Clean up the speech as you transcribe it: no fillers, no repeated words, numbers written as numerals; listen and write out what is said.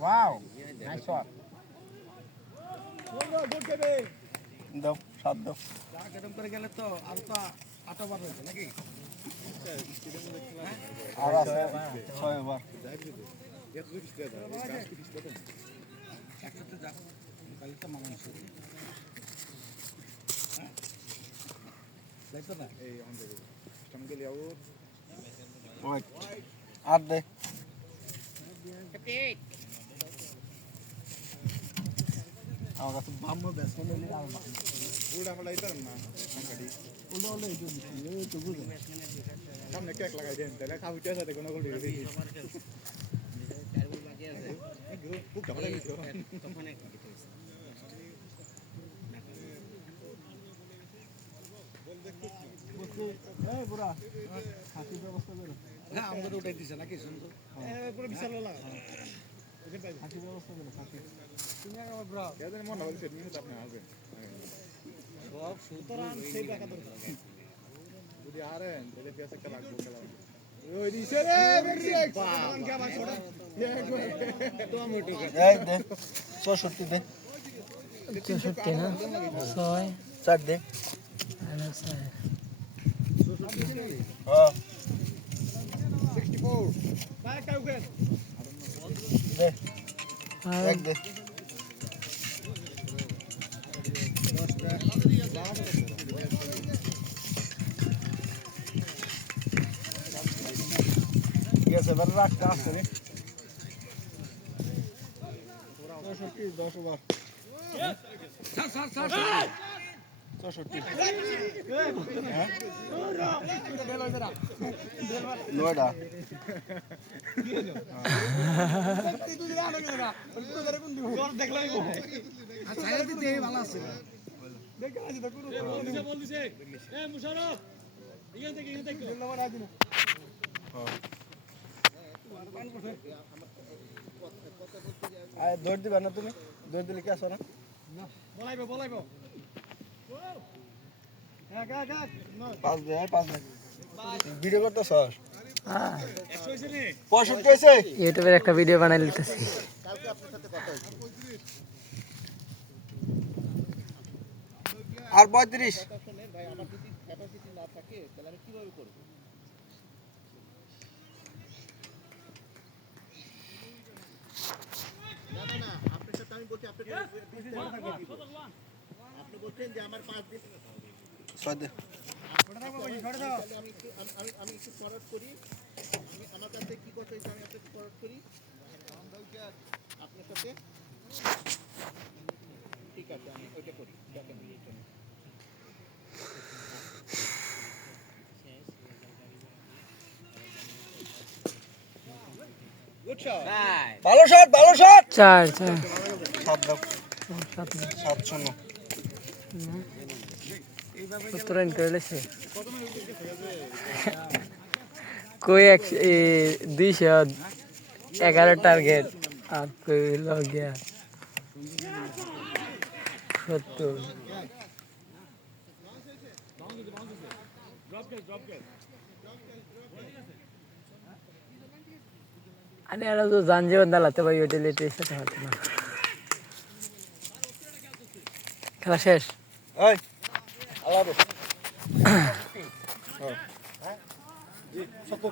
wow nice shot দাও সাত দাও এরকম করে গেলে তো আর তো 8 ওভার হয়েছে নাকি আর আছে 6 ওভার একসাথে যা তাহলে তো মানানসই তাই তো না এই আমাদের স্টাম্পে আউট ওই আর দে আমার কাছে বাম্ম ব্যাটসম্যান হইলে আর উল্টা হলাই তো না সংখ্যাটি উল্টো হলে এই তো বুঝে সামনে কেক লাগাই দেন তাহলে খাবিতে সাথে কোনো গোল দিবে খুব ঝামেলা হইছে তখন এক এই পুরা হাতি ব্যবস্থা করো হ্যাঁ আমাদের উঠাই দিছে নাকি শুনতো পুরো বিশাল লাগা হাতি ব্যবস্থা করো হাতি তুমি আমার ব্রা এদের মন হচ্ছে নিয়ে আপনি আসবেন সব সুতরাং সেই টাকা দরকার যদি আরেন তাহলে পেছে একটা লাগবে খেলা ওই দিছে রে বেরিক বাবা কে আবার ছোট তো আমি উঠে এই দে 64 দে 64 না 6 4 দে আর 6 হ্যাঁ 64 ভাই কাউ কেন দে আর এক দে ঠিক আছে এবার রাখতে আসছে রে 10 ওভার 64 নয়ডা ভালো আছে দৌড় দিবা না তুমি দৌড় দিলে কি আসো না বলাইব পাঁচ দে ভিডিও করতে সস হ্যাঁ 65 হয়েছে ইউটিউবের একটা ভিডিও বানাই লিতেছি কালকে আপনার সাথে কথা হয়েছে আর 35 ভাই আমার যদি ক্যাপাসিটি না থাকে তাহলে আমি কিভাবে করব না আপনার সাথে আমি বলছি আপনি বলছেন যে আমার 5 দিন ছয় দে আমি একটু ফরওয়ার্ড করি আমার কাছে কি কথা হয়েছে আমি আপনাকে ফরওয়ার্ড করি আপনার সাথে ঠিক আছে আমি ওইটা করি দেখেন ভালো শট 4 সাত দাও 7 সাত শূন্য কত রান করেছে कोई 211 टारगेट आपको लग गया 70 अरे यार तो जानजे बंदा लाते भाई यूटिलिटी से तो होता ना খেলা শেষ এই আলাদা হ্যাঁ জি সকল